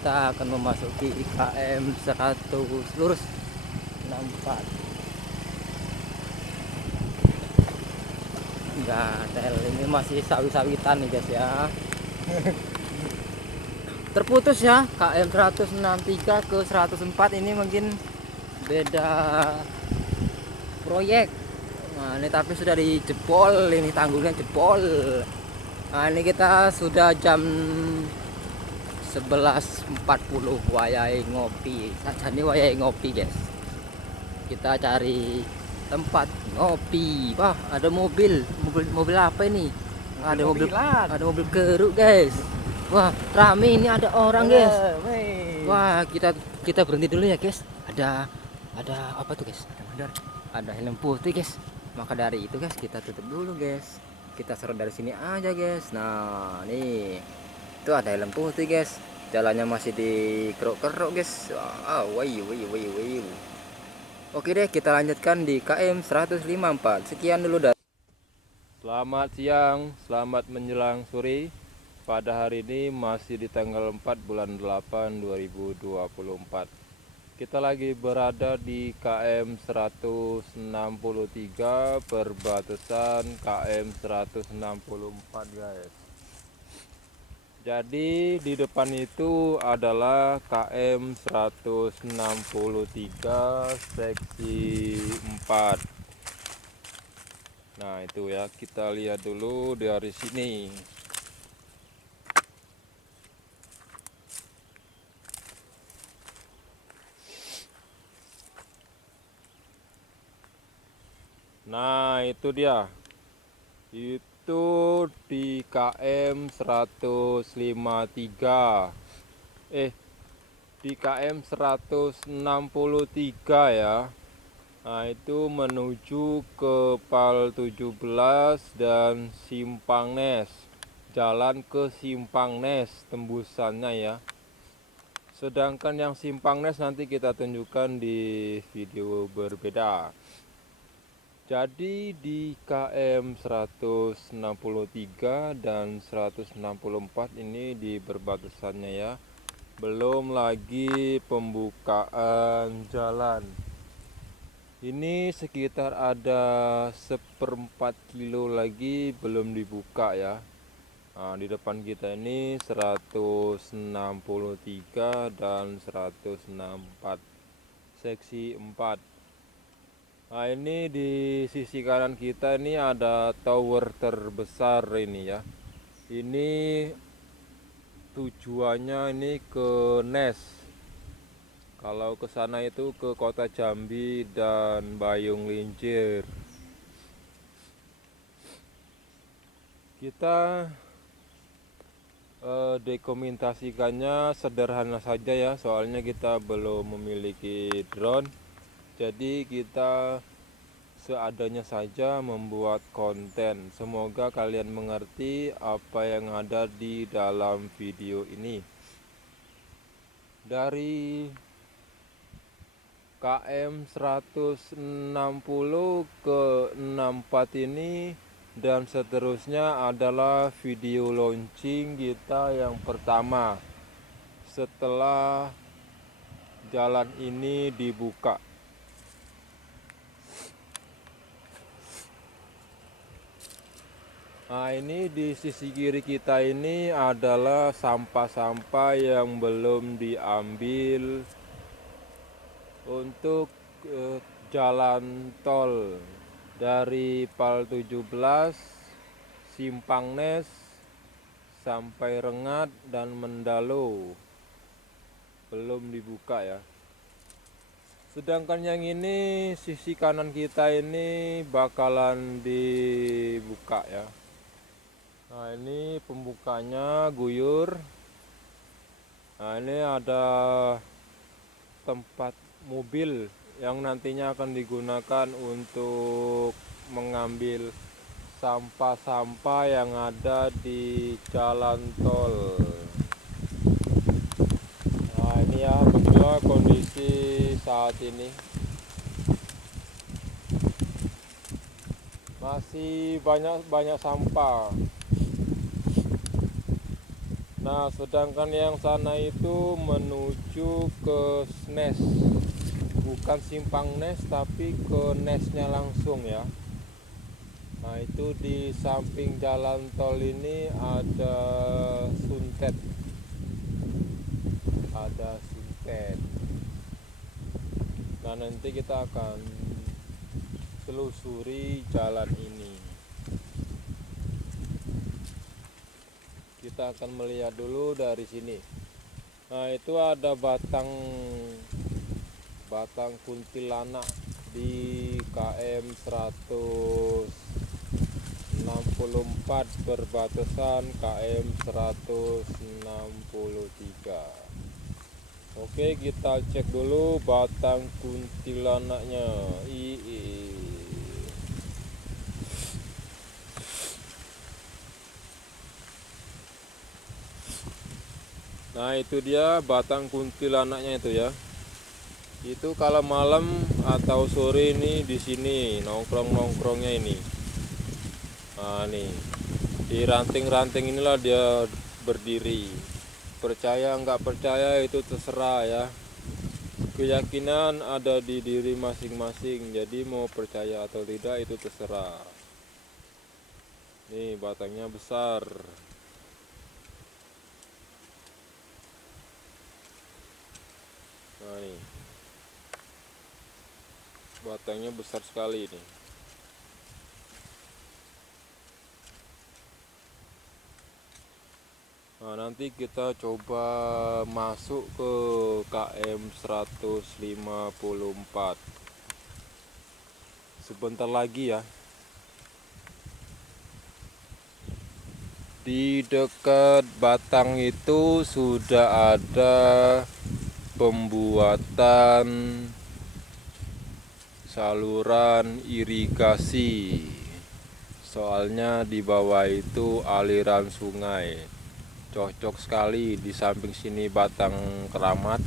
kita akan memasuki IKM 100 lurus 64. Enggak, tel ini masih sawi-sawitan nih guys ya. Terputus ya KM 163 ke 104, ini mungkin beda proyek. Nah ini tapi sudah dijebol, ini tanggulnya jebol. Nah ini kita sudah jam 11.40 wayai ngopi. Saja nih wayai ngopi guys. Kita cari tempat ngopi. Wah ada mobil apa ini? Ada mobil keruk guys. Wah rame ini, ada orang guys. Wah kita berhenti dulu ya guys. Ada apa tuh guys? Ada helm putih guys. Maka dari itu guys kita tutup dulu guys. Kita serot dari sini aja guys. Nah nih itu ada helm putih guys. Jalannya masih dikeruk-keruk guys. Wow. Oke deh, kita lanjutkan di KM 154. Sekian dulu dari. Selamat siang, selamat menjelang sore. Pada hari ini masih di tanggal 4 bulan 8 2024. Kita lagi berada di KM 163 perbatasan KM 164 guys. Jadi di depan itu adalah KM 163 seksi 4. Nah itu ya, kita lihat dulu dari sini. Nah itu dia, itu di KM 153, di KM 163 ya. Nah itu menuju ke Pal 17 dan Simpang Nes, jalan ke Simpang Nes tembusannya ya. Sedangkan yang Simpang Nes nanti kita tunjukkan di video berbeda. Jadi di KM 163 dan 164 ini di perbatasannya ya. Belum lagi pembukaan jalan. Ini sekitar ada 1/4 kilo lagi belum dibuka ya. Nah, di depan kita ini 163 dan 164 seksi 4. Nah ini di sisi kanan kita ini ada tower terbesar ini ya. Ini tujuannya ini ke Nes. Kalau ke sana itu ke Kota Jambi dan Bayung Lincir. Kita dokumentasikannya sederhana saja ya, soalnya kita belum memiliki drone. Jadi kita seadanya saja membuat konten. Semoga kalian mengerti apa yang ada di dalam video ini. Dari KM 160 ke 64 ini dan seterusnya adalah video launching kita yang pertama setelah jalan ini dibuka. Nah ini di sisi kiri kita ini adalah sampah-sampah yang belum diambil untuk jalan tol dari Pal 17, Simpang Nes sampai Rengat dan Mendalo. Belum dibuka ya. Sedangkan yang ini sisi kanan kita ini bakalan dibuka ya. Nah ini pembukanya guyur. Nah ini ada tempat mobil yang nantinya akan digunakan untuk mengambil sampah-sampah yang ada di jalan tol. Nah ini ya begitulah kondisi saat ini. Masih banyak sampah. Nah, sedangkan yang sana itu menuju ke SNES, bukan simpang Nes tapi ke Nesnya langsung ya. Nah, itu di samping jalan tol ini ada Suntet, ada Suntet. Nah, nanti kita akan telusuri jalan ini. Kita akan melihat dulu dari sini. Nah, itu ada batang kuntilanak di KM 164 perbatasan KM 163. Oke, kita cek dulu batang kuntilanaknya. Nah, itu dia batang kuntilanaknya itu ya. Itu kalau malam atau sore ini di sini nongkrong-nongkrongnya ini. Nah, nih. Di ranting-ranting inilah dia berdiri. Percaya nggak percaya itu terserah ya. Keyakinan ada di diri masing-masing. Jadi mau percaya atau tidak itu terserah. Nih, batangnya besar. Nah, nih. Batangnya besar sekali nih. Nah, nanti kita coba masuk ke KM 154 sebentar lagi ya. Di dekat batang itu sudah ada pembuatan saluran irigasi. Soalnya di bawah itu aliran sungai. Cocok sekali, di samping sini batang keramat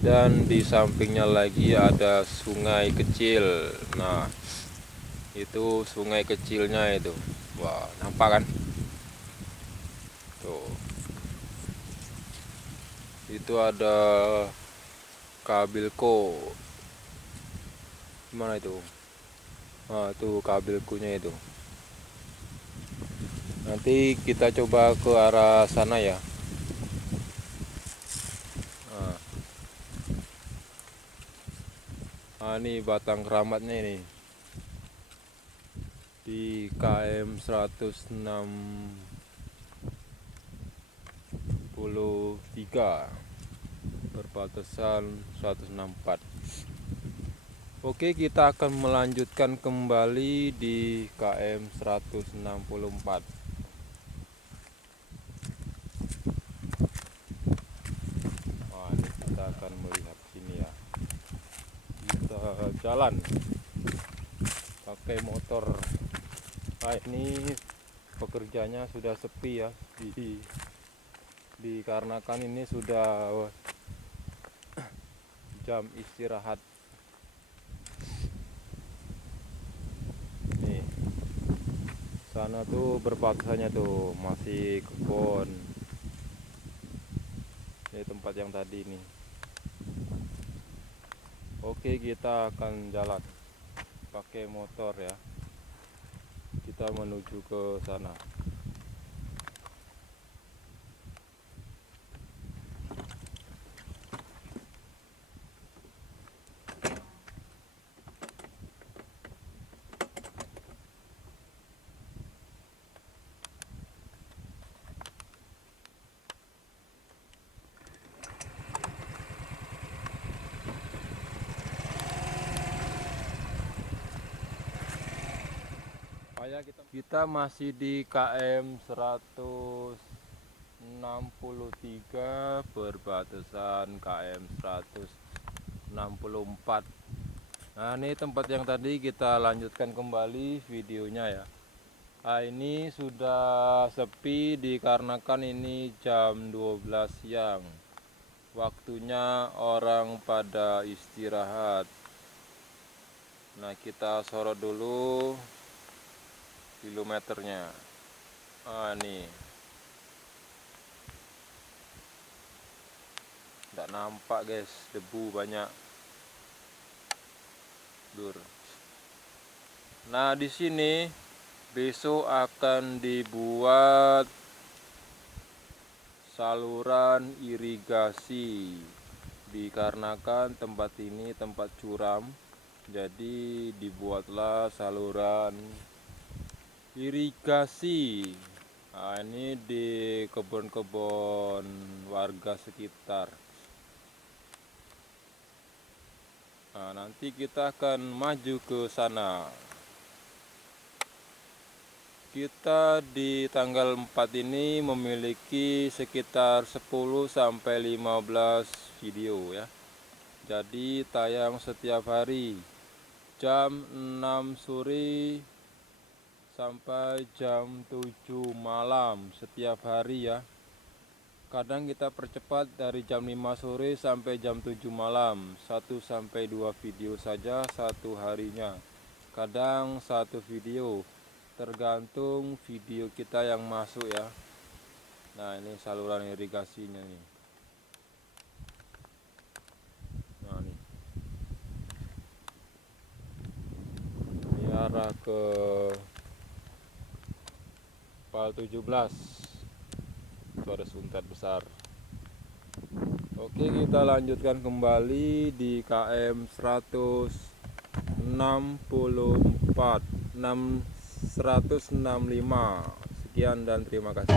dan di sampingnya lagi ada sungai kecil. Nah, itu sungai kecilnya itu. Wah, nampak kan? Tuh. Itu ada Kabilko. Gimana itu? Nah, itu Kabilkunya itu. Nanti kita coba ke arah sana ya. Nah, ini batang keramatnya ini. Di KM 163 perbatasan 164. Oke, kita akan melanjutkan kembali di KM 164. Wah, ini kita akan melihat sini ya. Kita jalan pakai motor. Nah, ini pekerjanya sudah sepi ya, dikarenakan ini sudah jam istirahat. Nih, sana tuh berbatasannya tuh masih kebun. Ini tempat yang tadi nih. Oke, kita akan jalan pakai motor ya. Kita menuju ke sana. Kita masih di KM 163 perbatasan KM 164. Nah, ini tempat yang tadi kita lanjutkan kembali videonya ya. Nah, ini sudah sepi dikarenakan ini jam 12 siang. Waktunya orang pada istirahat. Nah, kita sorot dulu kilometernya. Ah, nih Nggak nampak guys, debu banyak. Dur. Nah, di sini besok akan dibuat saluran irigasi. Dikarenakan tempat ini tempat curam, jadi dibuatlah saluran irigasi. Nah, ini di kebun-kebun warga sekitar. Nah, nanti kita akan maju ke sana. Kita di tanggal 4 ini memiliki sekitar 10 sampai 15 video ya. Jadi tayang setiap hari jam 6 sore sampai jam 7 malam setiap hari ya. Kadang kita percepat dari jam 5 sore sampai jam 7 malam, 1 sampai 2 video saja satu harinya. Kadang satu video, tergantung video kita yang masuk ya. Nah, ini saluran irigasinya nih. Nah, nih. Ini arah ke Pal 17. Itu ada suntet besar. Oke, kita lanjutkan kembali di KM 164 165. Sekian dan terima kasih.